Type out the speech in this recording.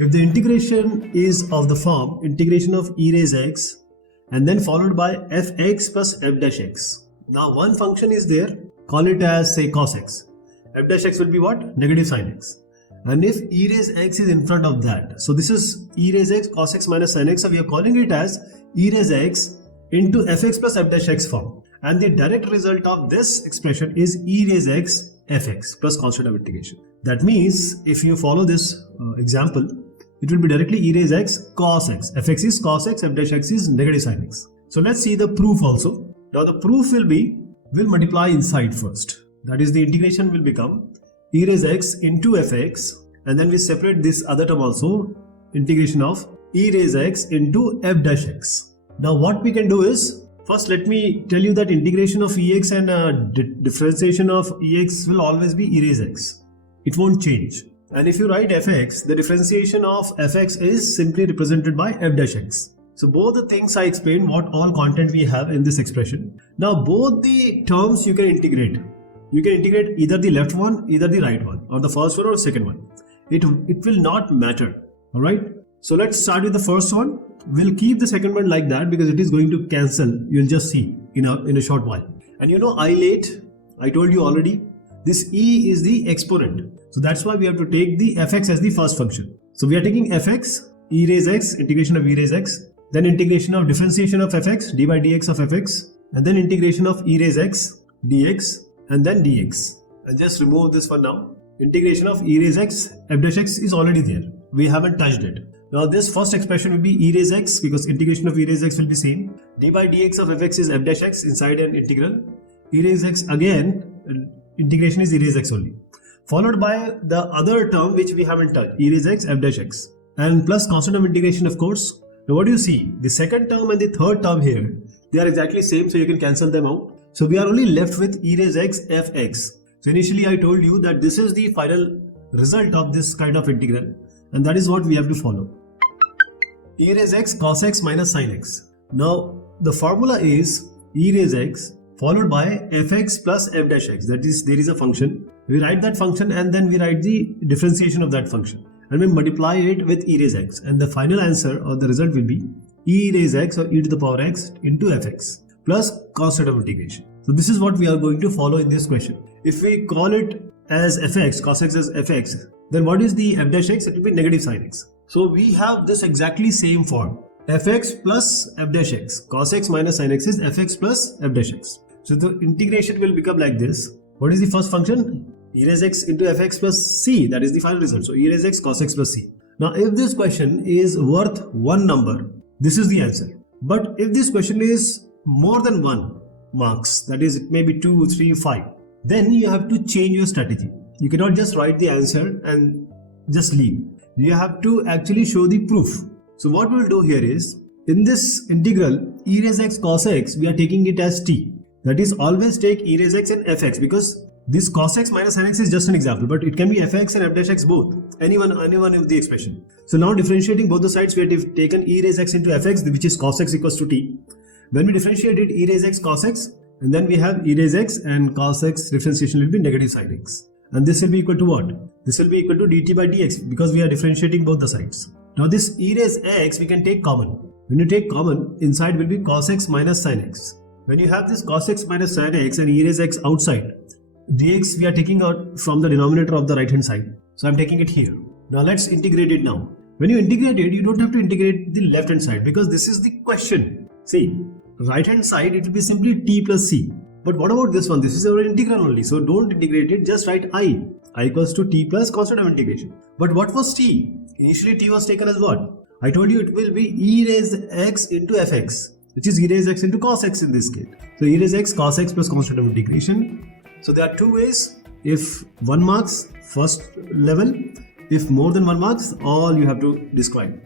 If the integration is of the form integration of e raised x and then followed by fx plus f dash x. Now one function is there, call it as say cos x. F dash x will be what? Negative sin x. And if e raised x is in front of that, so this is e raised x cos x minus sin x, so we are calling it as e raised x into fx plus f dash x form. And the direct result of this expression is e raised x fx plus constant of integration. That means if you follow this example, it will be directly e raised x cos x. Fx is cos x, f dash x is negative sin x. So let's see the proof also. Now the proof will be, we'll multiply inside first. That is, the integration will become e raised x into fx, and then we separate this other term also, integration of e raised x into f dash x. Now what we can do is, first let me tell you that integration of ex and differentiation of ex will always be e raised x. It won't change. And if you write fx, the differentiation of fx is simply represented by f dash x. So both the things I explained what all content we have in this expression. Now both the terms you can integrate. You can integrate either the left one, either the right one, or the first one or the second one. It will not matter. Alright. So let's start with the first one. We'll keep the second one like that because it is going to cancel. You'll just see in a short while. And you know I late, I told you already, this e is the exponent. So that's why we have to take the fx as the first function. So we are taking fx, e raised x, integration of e raised x, then integration of differentiation of fx, d by dx of fx, and then integration of e raised x, dx, and then dx. And just remove this for now. Integration of e raised x, f dash x is already there. We haven't touched it. Now this first expression will be e raised x because integration of e raised x will be same. D by dx of fx is f dash x inside an integral. E raised x again, integration is e raised x only. Followed by the other term which we haven't touched, e raised x, f dash x. And plus constant of integration of course. Now what do you see? The second term and the third term here, they are exactly same, so you can cancel them out. So we are only left with e raised x fx. So initially I told you that this is the final result of this kind of integral, and that is what we have to follow. E raised x cos x minus sin x. Now the formula is e raised x followed by fx plus f dash x. That is, there is a function. We write that function and then we write the differentiation of that function. And we multiply it with e raised x, and the final answer or the result will be e raised x or e to the power x into fx plus constant of integration. So this is what we are going to follow in this question. If we call it as fx, cos x as fx, then what is the f dash x? It will be negative sin x. So we have this exactly same form, fx plus f dash x. Cos x minus sin x is fx plus f dash x. So the integration will become like this. What is the first function? E raised x into fx plus c, that is the final result. So e raised x cos x plus c. Now if this question is worth one number, this is the answer. But if this question is more than 1 marks, that is it may be 2, 3, 5, then you have to change your strategy. You cannot just write the answer and just leave. You have to actually show the proof. So what we will do here is, in this integral e raised x cos x, we are taking it as t. That is, always take e raised x and fx, because this cos x minus sin x is just an example, but it can be fx and f dash x both, anyone of the expression. So now differentiating both the sides, we have taken e raised x into fx, which is cos x equals to t. When we differentiate it, e raised x cos x, and then we have e raised x, and cos x differentiation will be negative sin x. And this will be equal to what? This will be equal to dt by dx, because we are differentiating both the sides. Now this e raised x we can take common. When you take common, inside will be cos x minus sin x. When you have this cos x minus sin x and e raised x outside, dx we are taking out from the denominator of the right hand side. So I am taking it here. Now let's integrate it now. When you integrate it, you don't have to integrate the left hand side, because this is the question. See, right hand side it will be simply t plus c. But what about this one? This is our integral only. So don't integrate it, just write I equals to t plus constant of integration. But what was t? Initially t was taken as what? I told you it will be e raised x into fx, which is e raised x into cos x in this case. So e raised x cos x plus constant of integration. So there are two ways. If 1 marks, first level. If more than 1 marks, all you have to describe.